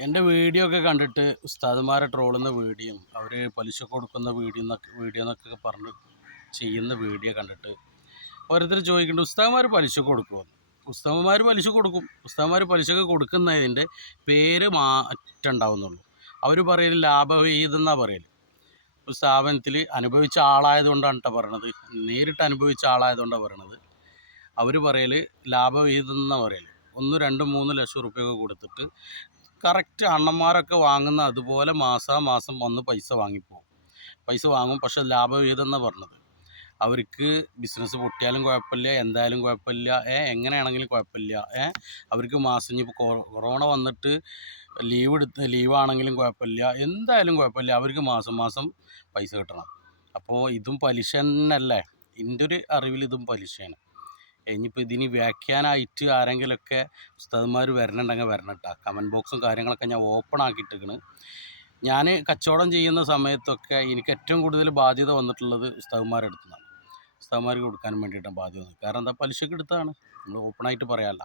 എൻ്റെ വീഡിയോ ഒക്കെ കണ്ടിട്ട് ഉസ്താദുമാരെ ട്രോളുന്ന വീഡിയോയും അവർ പലിശ കൊടുക്കുന്ന വീഡിയോ എന്നൊക്കെ പറഞ്ഞ് ചെയ്യുന്ന വീഡിയോ കണ്ടിട്ട് ഓരോരുത്തർ ചോദിക്കുന്നുണ്ട് ഉസ്താദുമാർ പലിശ കൊടുക്കുമോ. ഉസ്താദുമാർ പലിശ കൊടുക്കും. ഉസ്താദുമാർ പലിശക്ക് കൊടുക്കുന്നതിൻ്റെ പേര് മാറ്റം ഉണ്ടാവുന്നുള്ളൂ. അവർ പറയൽ ലാഭവിഹിതം എന്നാണ് പറയൽ. ഒരു സ്ഥാപനത്തിൽ അനുഭവിച്ച ആളായതുകൊണ്ടാണ് കേട്ടോ പറയണത്, നേരിട്ട് അനുഭവിച്ച ആളായതുകൊണ്ടാണ് പറയണത്. അവർ പറയൽ ലാഭവിഹിതം എന്നാണ് പറയൽ. 1, 2, 3 ലക്ഷം റുപ്യൊക്കെ കൊടുത്തിട്ട് കറക്റ്റ് അണ്ണന്മാരൊക്കെ വാങ്ങുന്ന അതുപോലെ മാസാമാസം വന്ന് പൈസ വാങ്ങിപ്പോകും. പൈസ വാങ്ങും, പക്ഷെ ലാഭവിഹിതം എന്നാണ് പറഞ്ഞത്. അവർക്ക് ബിസിനസ് പൊട്ടിയാലും കുഴപ്പമില്ല, എന്തായാലും കുഴപ്പമില്ല, എങ്ങനെയാണെങ്കിലും കുഴപ്പമില്ല. അവർക്ക് മാസം ഇനിയിപ്പോൾ കൊറോണ വന്നിട്ട് ലീവാണെങ്കിലും കുഴപ്പമില്ല, എന്തായാലും കുഴപ്പമില്ല, അവർക്ക് മാസം മാസം പൈസ കിട്ടണം. അപ്പോൾ ഇതും പലിശ തന്നെയല്ലേ? എൻ്റെ ഒരു അറിവിൽ ഇതും പലിശയാണ്. ഇനിയിപ്പോൾ ഇതിന് വ്യാഖ്യാനമായിട്ട് ആരെങ്കിലുമൊക്കെ ഉസ്താദുമാർ വരണുണ്ടെങ്കിൽ വരണം കേട്ടോ. കമൻറ്റ് ബോക്സും കാര്യങ്ങളൊക്കെ ഞാൻ ഓപ്പൺ ആക്കിയിട്ടിരിക്കണ്. ഞാൻ കച്ചവടം ചെയ്യുന്ന സമയത്തൊക്കെ എനിക്ക് ഏറ്റവും കൂടുതൽ ബാധ്യത വന്നിട്ടുള്ളത് ഉസ്താദുമാരുടെ അടുത്തുനിന്നാണ്. ഉസ്താദുമാർക്ക് കൊടുക്കാൻ വേണ്ടിയിട്ടാണ് ബാധ്യത. കാരണം എന്താ, പലിശക്ക് എടുത്തതാണ്. നമ്മൾ ഓപ്പണായിട്ട് പറയാമല്ല.